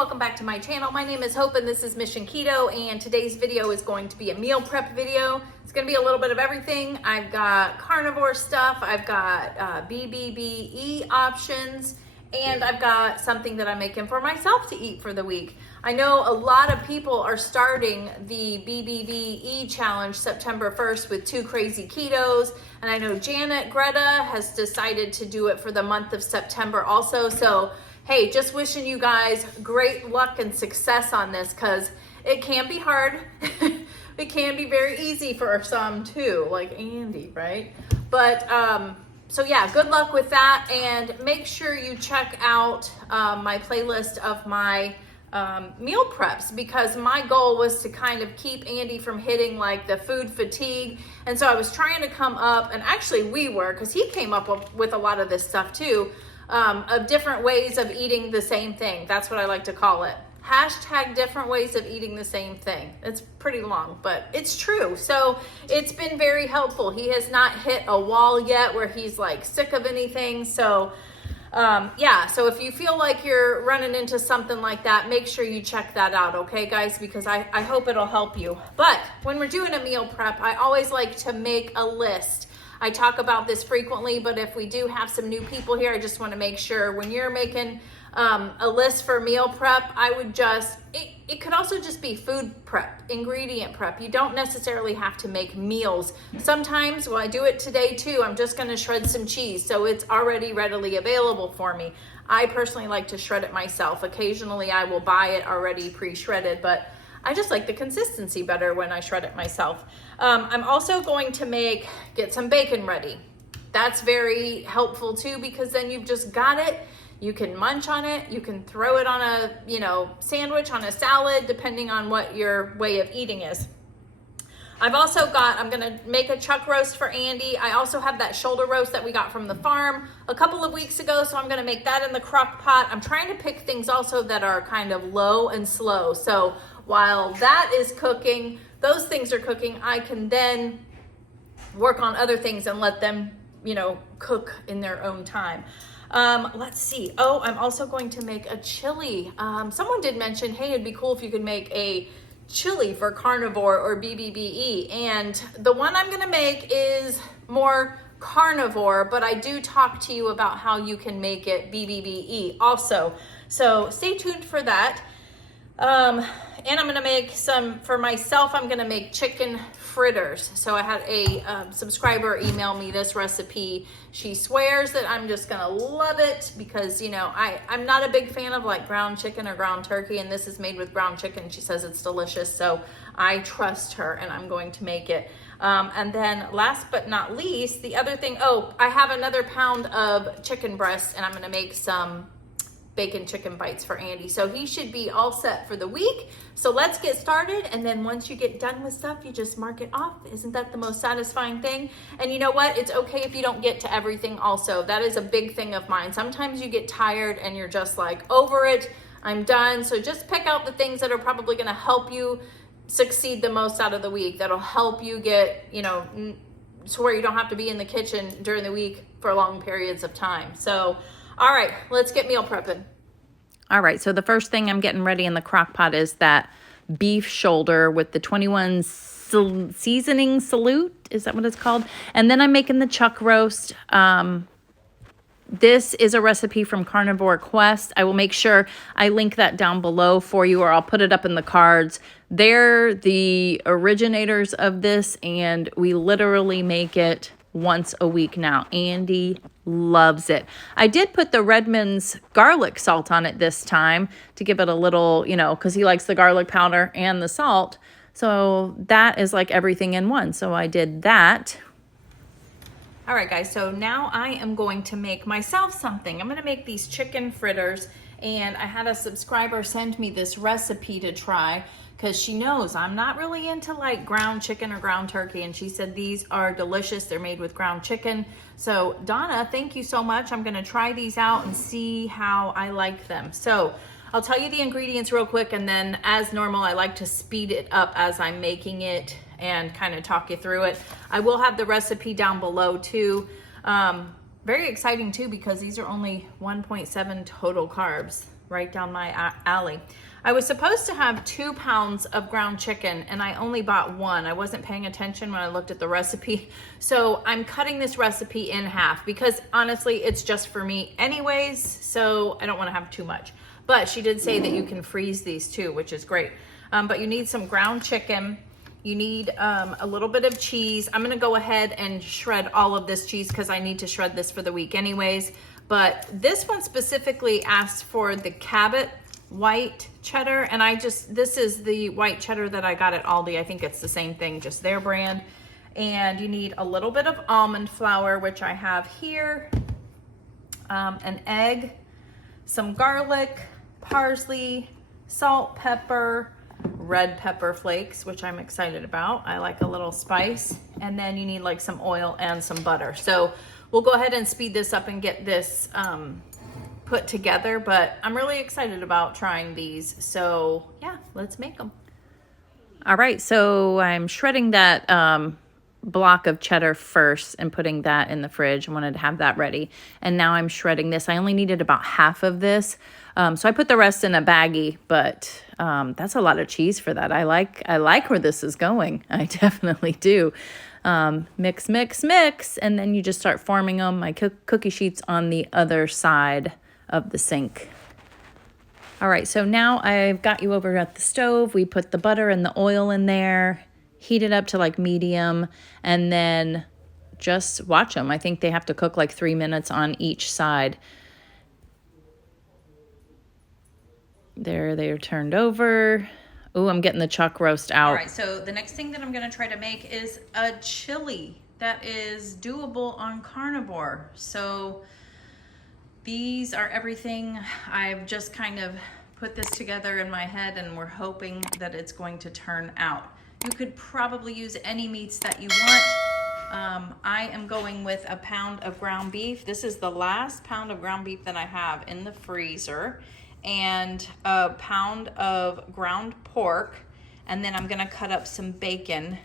welcome back to my channel. My name is Hope and this is Mission Keto, and today's video is going to be a meal prep video. It's going to be a little bit of everything. I've got carnivore stuff, I've got Bbbe options, and I've got something that I'm making for myself to eat for the week. I know a lot of people are starting the Bbbe challenge September 1st with 2 crazy ketos, and I know Greta has decided to do it for the month of September also. So hey, just wishing you guys great luck and success on this, because it can be hard. It can be very easy for some too, like Andy, right? But so yeah, good luck with that, and make sure you check out my playlist of my meal preps, because my goal was to kind of keep Andy from hitting like the food fatigue. And so I was trying to come up, and actually we were, because he came up with a lot of this stuff too, of different ways of eating the same thing. That's what I like to call it. Hashtag different ways of eating the same thing. It's pretty long, but it's true. So it's been very helpful. He has not hit a wall yet where he's like sick of anything. So yeah, so if you feel like you're running into something like that, make sure you check that out, okay guys, because I hope it'll help you. But when we're doing a meal prep, I always like to make a list. I talk about this frequently, but if we do have some new people here, I just want to make sure when you're making a list for meal prep, I would just, it could also just be food prep, ingredient prep. You don't necessarily have to make meals. Sometimes, well, I do it today too, I'm just going to shred some cheese, so it's already readily available for me. I personally like to shred it myself. Occasionally I will buy it already pre-shredded, but I just like the consistency better when I shred it myself. I'm also going to get some bacon ready. That's very helpful too, because then you've just got it. You can munch on it. You can throw it on a, sandwich, on a salad, depending on what your way of eating is. I've also I'm gonna make a chuck roast for Andy. I also have that shoulder roast that we got from the farm a couple of weeks ago, so I'm gonna make that in the crock pot. I'm trying to pick things also that are kind of low and slow. So while that is cooking, those things are cooking, I can then work on other things and let them, cook in their own time. Let's see. Oh, I'm also going to make a chili. Someone did mention, hey, it'd be cool if you could make a chili for carnivore or Bbbe. And the one I'm going to make is more carnivore, but I do talk to you about how you can make it Bbbe also. So stay tuned for that. And I'm going to make for myself, I'm going to make chicken fritters. So I had a subscriber email me this recipe. She swears that I'm just going to love it because, I'm not a big fan of like ground chicken or ground turkey, and this is made with ground chicken. She says it's delicious. So I trust her and I'm going to make it. And then last but not least, the other thing, I have another pound of chicken breast, and I'm going to make some bacon chicken bites for Andy. So he should be all set for the week. So let's get started. And then once you get done with stuff, you just mark it off. Isn't that the most satisfying thing? And you know what? It's okay if you don't get to everything also. That is a big thing of mine. Sometimes you get tired and you're just like, over it, I'm done. So just pick out the things that are probably going to help you succeed the most out of the week. That'll help you get, to where you don't have to be in the kitchen during the week for long periods of time. So all right, let's get meal prepping. All right, so the first thing I'm getting ready in the crock pot is that beef shoulder with the 21 seasoning salute. Is that what it's called? And then I'm making the chuck roast. This is a recipe from Carnivore Quest. I will make sure I link that down below for you, or I'll put it up in the cards. They're the originators of this, and we literally make it once a week now. Andy loves it. I did put the Redmond's garlic salt on it this time to give it a little, because he likes the garlic powder and the salt. So that is like everything in one. So I did that. All right, guys. So now I am going to make myself something. I'm going to make these chicken fritters, and I had a subscriber send me this recipe to try, because she knows I'm not really into like ground chicken or ground turkey, and she said these are delicious. They're made with ground chicken. So Donna, thank you so much. I'm gonna try these out and see how I like them. So I'll tell you the ingredients real quick, and then as normal, I like to speed it up as I'm making it and kind of talk you through it. I will have the recipe down below too. Very exciting too, because these are only 1.7 total carbs. right down my alley. I was supposed to have 2 pounds of ground chicken and I only bought 1. I wasn't paying attention when I looked at the recipe. So I'm cutting this recipe in half because honestly, it's just for me anyways. So I don't want to have too much. But she did say that you can freeze these too, which is great. But you need some ground chicken. You need a little bit of cheese. I'm gonna go ahead and shred all of this cheese because I need to shred this for the week anyways. But this one specifically asks for the Cabot white cheddar, and this is the white cheddar that I got at Aldi. I think it's the same thing, just their brand. And you need a little bit of almond flour, which I have here, an egg, some garlic, parsley, salt, pepper, red pepper flakes, which I'm excited about. I like a little spice. And then you need like some oil and some butter. So we'll go ahead and speed this up and get this put together, but I'm really excited about trying these. So yeah, let's make them. All right, so I'm shredding that block of cheddar first and putting that in the fridge. I wanted to have that ready. And now I'm shredding this. I only needed about half of this. So I put the rest in a baggie, but that's a lot of cheese for that. I like where this is going. I definitely do. Mix, mix, mix. And then you just start forming them. My cookie sheet's on the other side of the sink. All right, so now I've got you over at the stove. We put the butter and the oil in there, heat it up to like medium, and then just watch them. I think they have to cook like 3 minutes on each side. There, they are turned over. Oh, I'm getting the chuck roast out. All right, so the next thing that I'm gonna try to make is a chili that is doable on Carnivore. So these are everything. I've just kind of put this together in my head and we're hoping that it's going to turn out. You could probably use any meats that you want. I am going with a pound of ground beef. This is the last pound of ground beef that I have in the freezer, and a pound of ground pork. And then I'm gonna cut up some bacon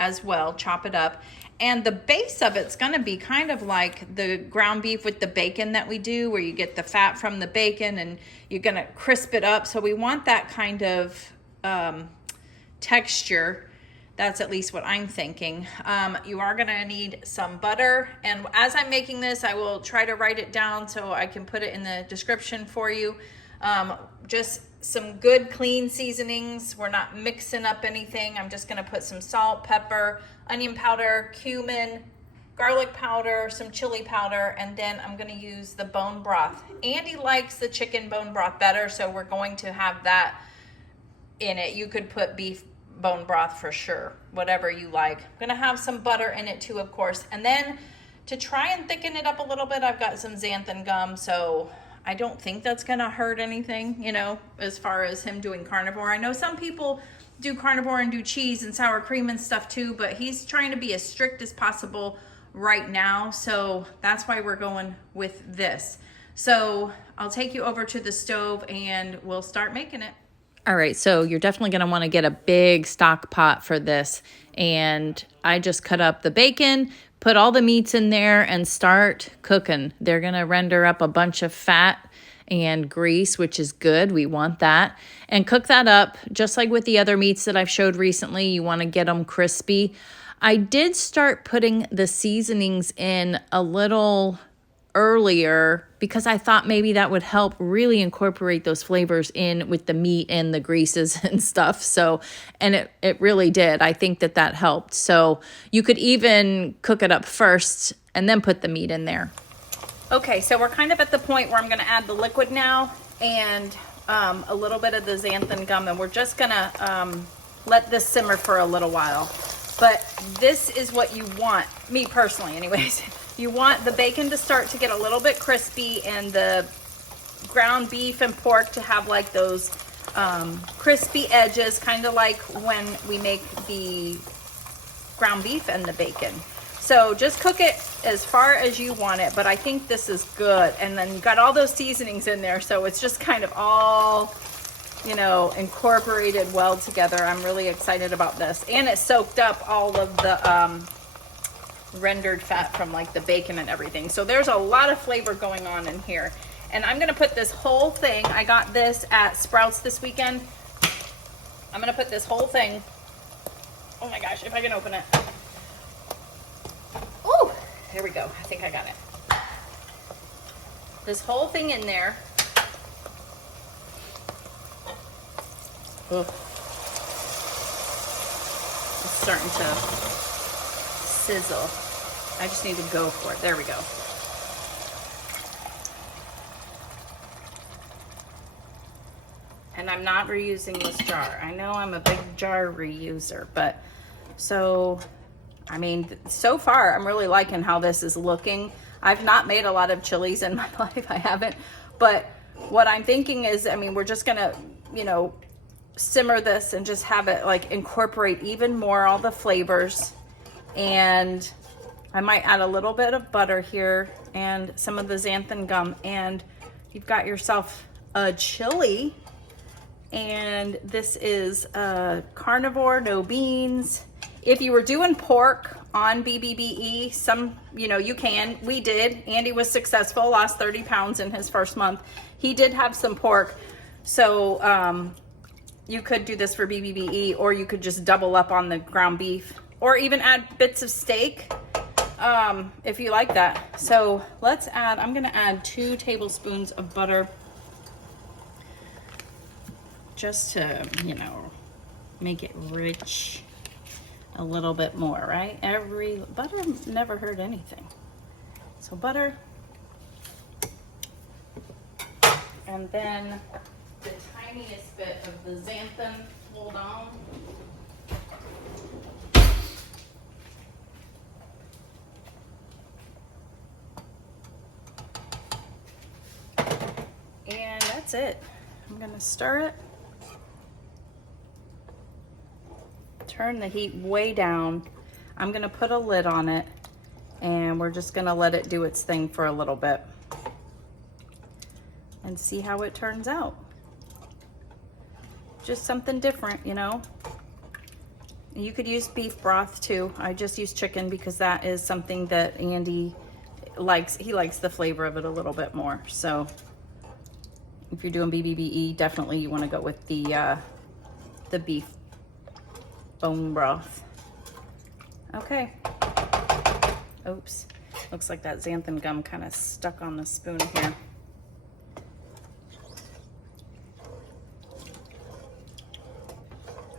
as well, chop it up. And the base of it's gonna be kind of like the ground beef with the bacon that we do, where you get the fat from the bacon and you're gonna crisp it up. So we want that kind of texture. That's at least what I'm thinking. You are gonna need some butter. And as I'm making this, I will try to write it down so I can put it in the description for you. Just some good clean seasonings. We're not mixing up anything. I'm just gonna put some salt, pepper, onion powder, cumin, garlic powder, some chili powder, and then I'm gonna use the bone broth. Andy likes the chicken bone broth better, so we're going to have that in it. You could put beef bone broth for sure, whatever you like. I'm gonna have some butter in it too, of course. And then to try and thicken it up a little bit, I've got some xanthan gum, so I don't think that's gonna hurt anything, you know, as far as him doing carnivore. I know some people do carnivore and do cheese and sour cream and stuff too, but he's trying to be as strict as possible right now. So that's why we're going with this. So I'll take you over to the stove and we'll start making it. All right, so you're definitely gonna wanna get a big stock pot for this. And I just cut up the bacon, put all the meats in there and start cooking. They're gonna render up a bunch of fat and grease, which is good. We want that. And cook that up just like with the other meats that I've showed recently. You wanna get them crispy. I did start putting the seasonings in a little earlier because I thought maybe that would help really incorporate those flavors in with the meat and the greases and stuff. So, and it really did. I think that helped. So you could even cook it up first and then put the meat in there. Okay, so we're kind of at the point where I'm gonna add the liquid now and a little bit of the xanthan gum, and we're just gonna let this simmer for a little while. But this is what you want, me personally anyways. You want the bacon to start to get a little bit crispy and the ground beef and pork to have like those crispy edges, kind of like when we make the ground beef and the bacon. So just cook it as far as you want it, but I think this is good. And then you got all those seasonings in there, so it's just kind of all, you know, incorporated well together. I'm really excited about this. And it soaked up all of the rendered fat from like the bacon and everything. So there's a lot of flavor going on in here. And I'm gonna put this whole thing, I got this at Sprouts this weekend. I'm gonna put this whole thing, oh my gosh, if I can open it. Oh, there we go, I think I got it. This whole thing in there. Ugh. It's starting to sizzle. I just need to go for it. There we go. And I'm not reusing this jar. I know I'm a big jar reuser, but so, I mean, so far I'm really liking how this is looking. I've not made a lot of chilies in my life, I haven't, but what I'm thinking is, I mean, we're just gonna, you know, simmer this and just have it like incorporate even more all the flavors. And I might add a little bit of butter here and some of the xanthan gum, and you've got yourself a chili. And this is carnivore, no beans. If you were doing pork on Bbbe, some, you know, you can. We did. Andy was successful, lost 30 pounds in his first month. He did have some pork. So you could do this for Bbbe, or you could just double up on the ground beef, or even add bits of steak if you like that. So let's add, I'm gonna add 2 tablespoons of butter, just to, you know, make it rich a little bit more, right? Butter never hurt anything. So butter, and then the tiniest bit of the xanthan, hold on. And that's it. I'm gonna stir it. Turn the heat way down. I'm gonna put a lid on it, and we're just gonna let it do its thing for a little bit and see how it turns out. Just something different, you know. You could use beef broth too. I just use chicken because that is something that Andy likes. He likes the flavor of it a little bit more. So if you're doing Bbbe, definitely you want to go with the beef bone broth. Okay. Oops. Looks like that xanthan gum kind of stuck on the spoon here.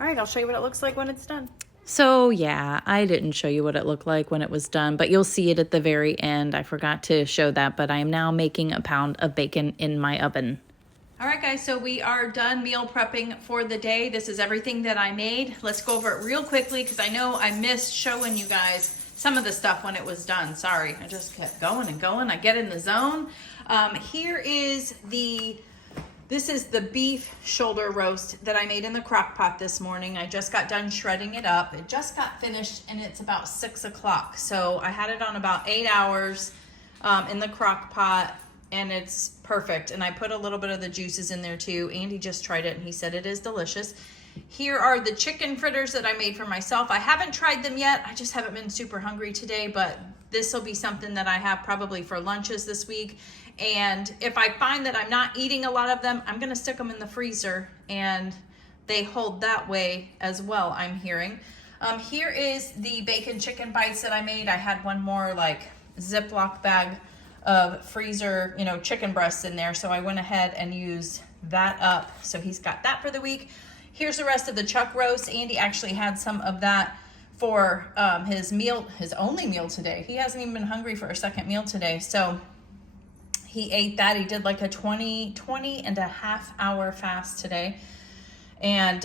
All right, I'll show you what it looks like when it's done. So yeah, I didn't show you what it looked like when it was done, but you'll see it at the very end. I forgot to show that, but I am now making a pound of bacon in my oven. All right, guys, so we are done meal prepping for the day. This is everything that I made. Let's go over it real quickly because I know I missed showing you guys some of the stuff when it was done. Sorry, I just kept going and going. I get in the zone. This is the beef shoulder roast that I made in the crock pot this morning. I just got done shredding it up. It just got finished and it's about 6 o'clock. So I had it on about 8 hours in the crock pot, and it's perfect. And I put a little bit of the juices in there too. Andy just tried it and he said it is delicious. Here are the chicken fritters that I made for myself. I haven't tried them yet. I just haven't been super hungry today, but this will be something that I have probably for lunches this week. And if I find that I'm not eating a lot of them, I'm gonna stick them in the freezer, and they hold that way as well, I'm hearing. Here is the bacon chicken bites that I made. I had one more like Ziploc bag of freezer, you know, chicken breasts in there. So I went ahead and used that up. So he's got that for the week. Here's the rest of the chuck roast. Andy actually had some of that for his only meal today. He hasn't even been hungry for a second meal today. So he ate that. He did like a 20 and a half hour fast today. And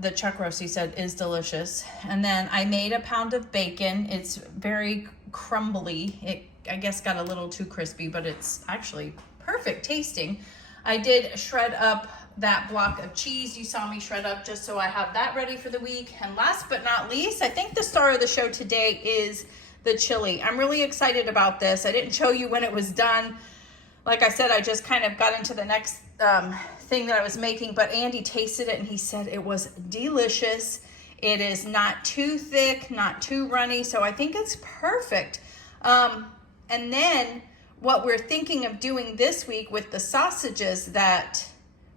the chuck roast, he said, is delicious. And then I made a pound of bacon. It's very crumbly. It, I guess, got a little too crispy, but it's actually perfect tasting. I did shred up that block of cheese you saw me shred up, just so I have that ready for the week. And last but not least, I think the star of the show today is the chili. I'm really excited about this. I didn't show you when it was done. Like I said, I just kind of got into the next thing that I was making, but Andy tasted it and he said it was delicious. It is not too thick, not too runny, so I think it's perfect. And then what we're thinking of doing this week with the sausages that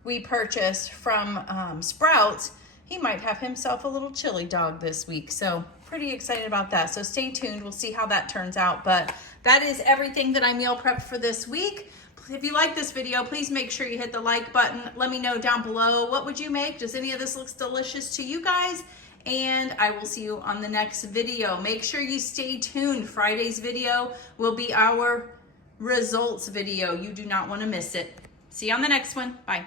we purchased from Sprouts, he might have himself a little chili dog this week. So pretty excited about that. So stay tuned. We'll see how that turns out. But that is everything that I meal prepped for this week. If you like this video, please make sure you hit the like button. Let me know down below, what would you make? Does any of this look delicious to you guys? And I will see you on the next video. Make sure you stay tuned. Friday's video will be our results video. You do not want to miss it. See you on the next one. Bye.